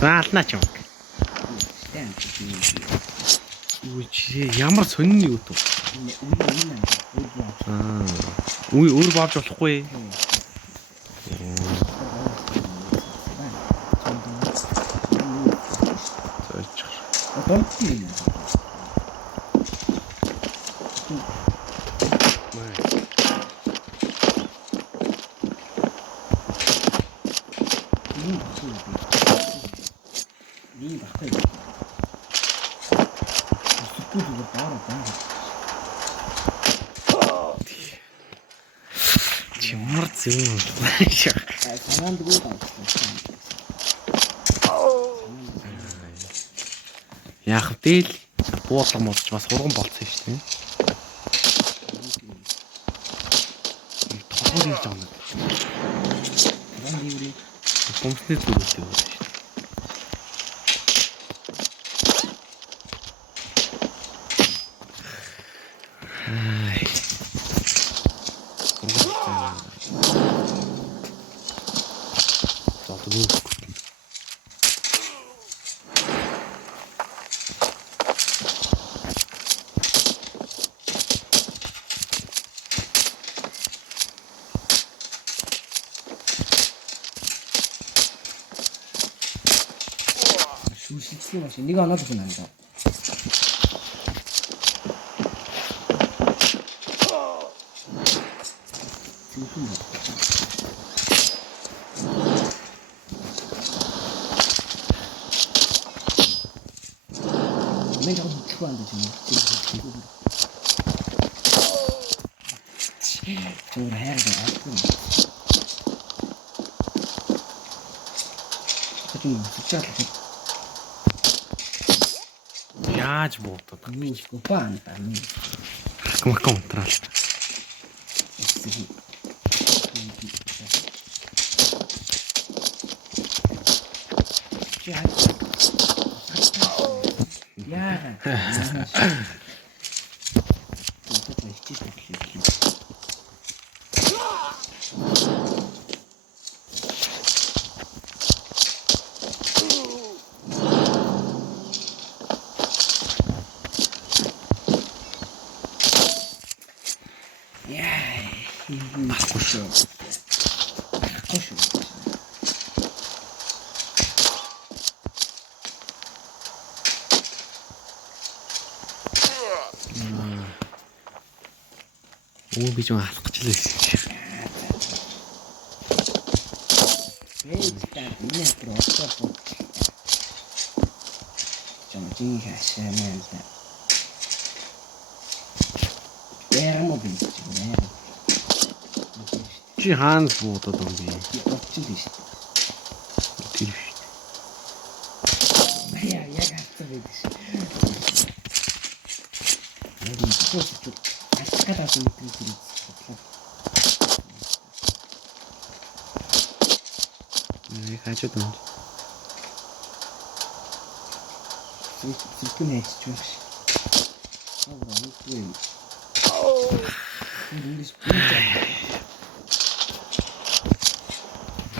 Заалнаа ч юм. Юу чи ямар сонин юу тв. Үгүй өөр баавч болохгүй. Чимэр зүүн. Яах вэ? Буулга модч бас хурган болцсон шүү дээ. Толгой хийж байгаа юм. Бомсны зүрхтэй байна шүү дээ. Шүүшилсэн машин нэг оноо л байна. Нэг яг хөтлөх байна гэж юм. Чөөр хайраа авахгүй. Хатин чичаал. Яаж буудаад гэмшгүй баана тань. Хакмаком траал. Оо би ч алах гэж л байсан. Чи хаанс буудаад юм бэ? Тэр биш. Яг хацсан байдаг. Алкалаас мэдээ нэг хажууд юм. Сэлгэн хийчих юм шиг.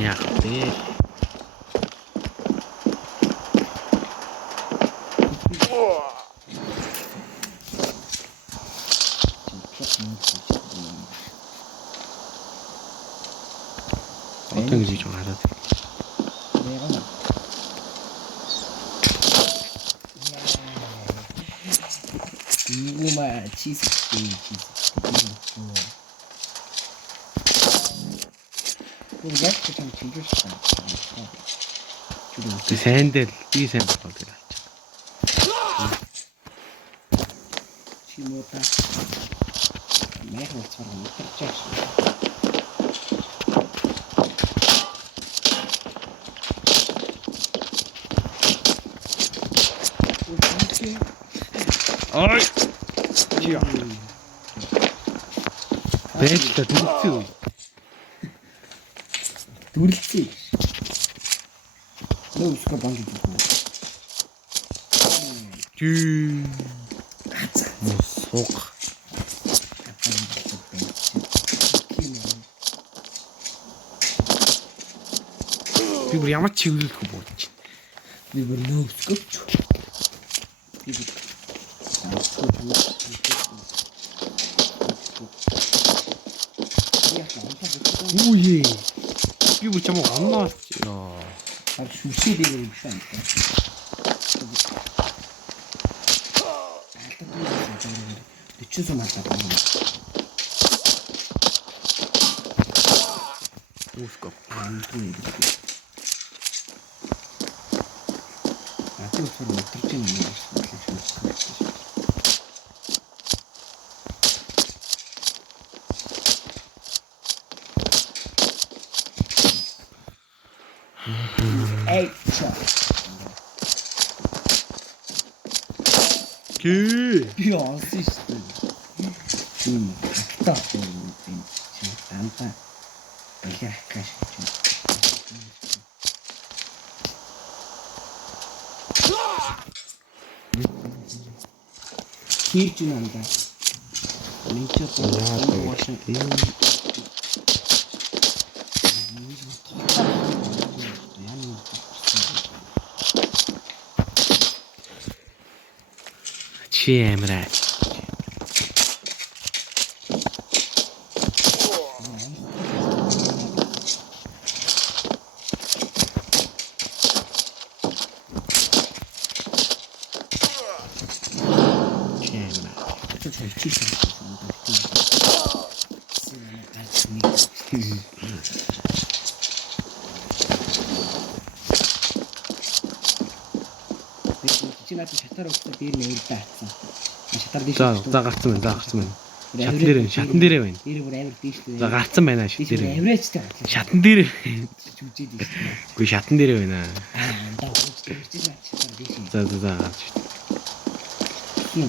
Яах вэ? 어떤 게 좀 알아도 이거만 치즈 그럼 약간 좀 즐겨주시다. 그 샌들 이 샌들 어디라? 치모타 매형처럼 딱 어이! 지야. 배치가 둘째. 둘째. 너 우스가 방귀고. 쥐. 속. 비 우리 아마 치울고 뭐지? Би бүр нөөцгөөч. Би бүр Үгүй. Би бүр чамаа онноо. Яа. ар шүшээ дээр юм шиг байна. Дэчэн сум хатаа байна. Үскоп. Амтгүй. Атуу сар өтөрч юм байна. Эй, чаа. Ки. Би онсон шүү дээ. Таа юм. Амта. Яах гэж байна. Хирч юм даа. Ничээ боошин. Чи амраа. Чи надад шатаар өгсөн дээр нь өөр даацсан. Шатаар дийш. За гарцсан байна. Шатан дээрээ байна. Дээр бүр амир дийш лээ. За гарцсан байна шат Дээр дээр. амирчтай гарсан. Шатан дээр. Жүжээд дийш. Үгүй шатан дээрээ байна. Даа үстэй шатаар дийш. За гарч. Хин.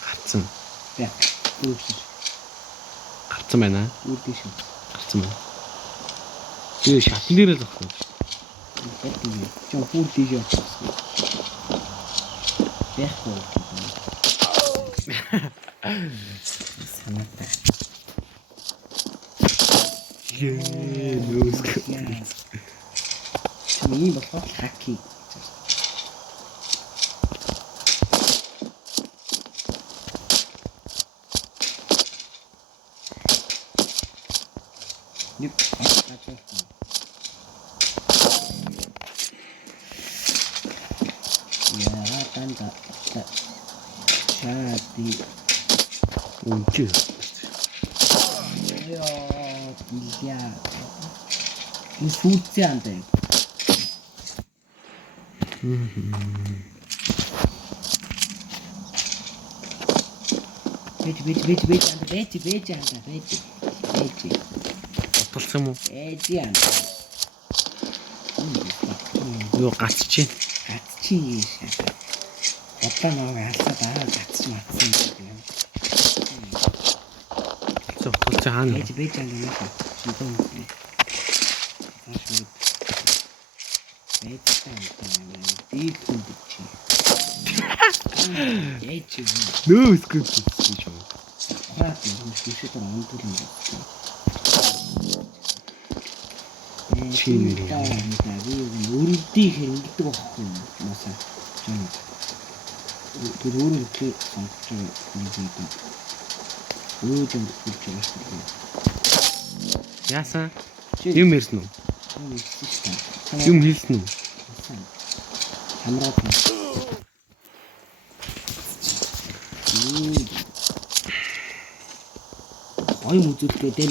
Гарцсан. Яа. Үүс. Гарцсан байна. Үр дийш. Гарцсан байна. Тэгээ шатан дээрээ зогсон. Чон бүр дийш явсан. Яахгүй. Санаатай. Нөөск. Чиний болохоор хаки. Нип хатаа. Яа танда. Чаати. Үнчээ. Яа, билья. Энэ сүүцээ андаа. Бэж андаа. Баталсан юм уу? Эжи андаа. Юу гацчих. Гацчих шаа. Одоо нэг алсаа дараа гацчих матсан юм. Баталсан хаана? Бэж андаа. Чидэн. Бэж андаа. Дийг хүндчих. Эжи. Нөөск гэж юм. Хаад юм шиг онтол юм. Чи нэр юм. Үрдийг хэрэгдэг байхгүй юм. Масаа. Тэр өөрөөр сонгож нэг юм. Өөдөн үлж байгаа шүү дээ. Яасан? Юм ирсэн үү? Юм хийсэн үү? Хамраа. Ой мүзүүлгээ дэм.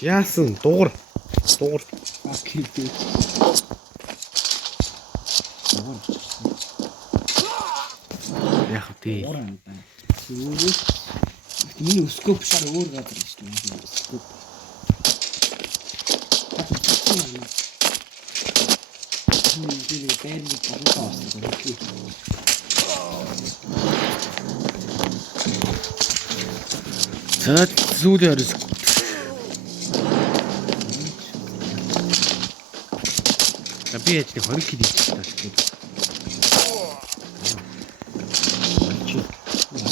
Яасан? Дугар. Акилтэй. Яг тий. Миний өскөп шар өөр газар шүү дээ. Өскөп. Миний бэрний гараа Цаад сүүлийн орос. Би яж нэг 20 кг хийчихсэн шүү дээ.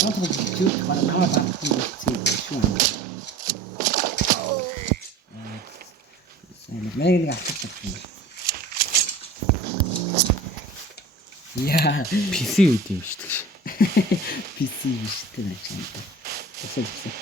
Намайг Мэг нэг авчих юм. Яа, PC үед юм шүү дээ. PC биш тэр ажил. Өсөв.